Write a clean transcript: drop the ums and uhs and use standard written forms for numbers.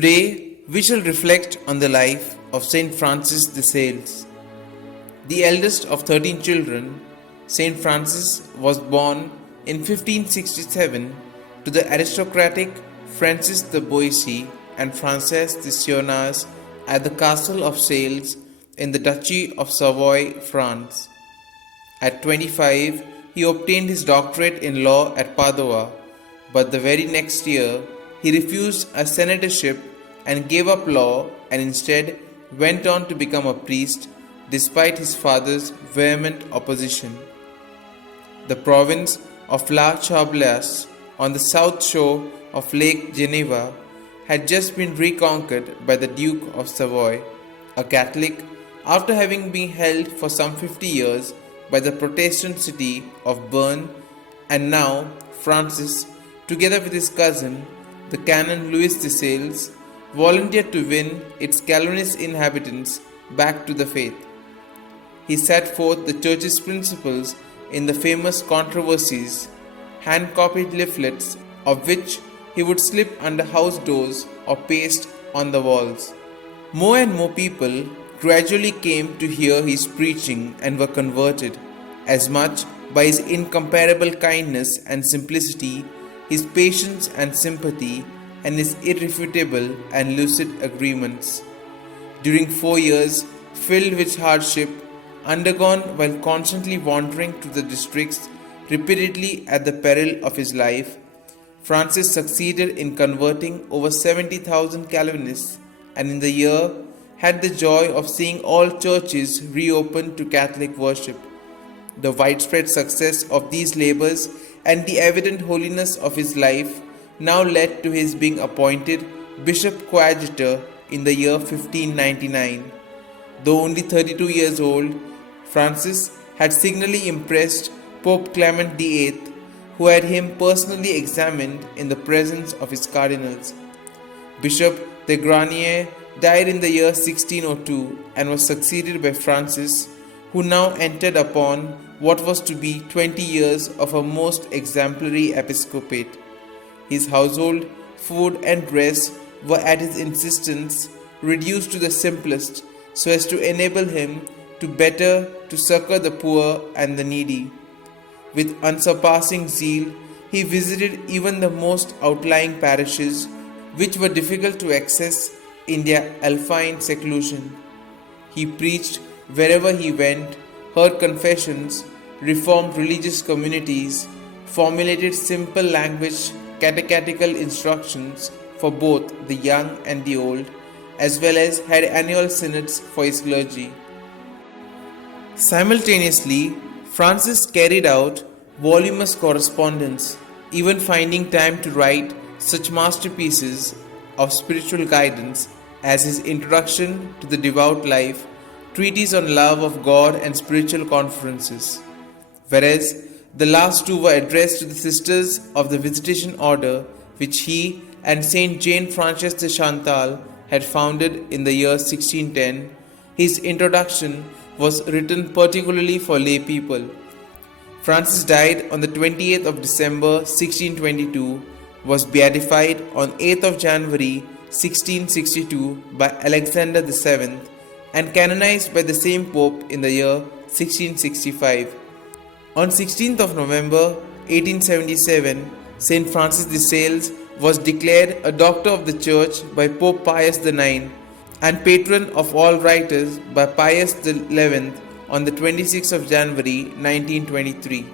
Today, we shall reflect on the life of Saint Francis de Sales. The eldest of 13 children, Saint Francis was born in 1567 to the aristocratic Francis de Boissy and Frances de Sionas at the castle of Sales in the Duchy of Savoy, France. At 25, he obtained his doctorate in law at Padua, but the very next year he refused a senatorship and gave up law and instead went on to become a priest despite his father's vehement opposition. The province of La Chablaise on the south shore of Lake Geneva had just been reconquered by the Duke of Savoy, a Catholic, after having been held for some 50 years by the Protestant city of Bern, and now Francis, together with his cousin, the Canon Louis de Sales, volunteered to win its Calvinist inhabitants back to the faith. He set forth the Church's principles in the famous controversies, hand-copied leaflets of which he would slip under house doors or paste on the walls. More and more people gradually came to hear his preaching and were converted, as much by his incomparable kindness and simplicity, his patience and sympathy, and his irrefutable and lucid agreements. During 4 years filled with hardship, undergone while constantly wandering to the districts repeatedly at the peril of his life, Francis succeeded in converting over 70,000 Calvinists, and in the year had the joy of seeing all churches reopened to Catholic worship. The widespread success of these labors and the evident holiness of his life now led to his being appointed Bishop Coadjutor in the year 1599. Though only 32 years old, Francis had signally impressed Pope Clement VIII, who had him personally examined in the presence of his cardinals. Bishop de Granier died in the year 1602 and was succeeded by Francis, who now entered upon what was to be 20 years of a most exemplary episcopate. His household, food and dress were at his insistence reduced to the simplest so as to enable him to succor the poor and the needy. With unsurpassing zeal, he visited even the most outlying parishes which were difficult to access in their alpine seclusion. He preached wherever he went, heard confessions, reformed religious communities, formulated simple language catechetical instructions for both the young and the old, as well as had annual synods for his clergy. Simultaneously, Francis carried out voluminous correspondence, even finding time to write such masterpieces of spiritual guidance as his Introduction to the Devout Life, Treatise on Love of God and Spiritual Conferences, whereas the last two were addressed to the Sisters of the Visitation Order, which he and Saint Jane Frances de Chantal had founded in the year 1610. His introduction was written particularly for lay people. Francis died on the 28th of December 1622, was beatified on 8th of January 1662 by Alexander VII, and canonized by the same Pope in the year 1665. On 16th of November 1877, Saint Francis de Sales was declared a Doctor of the Church by Pope Pius IX and Patron of all writers by Pius XI on the 26th of January 1923.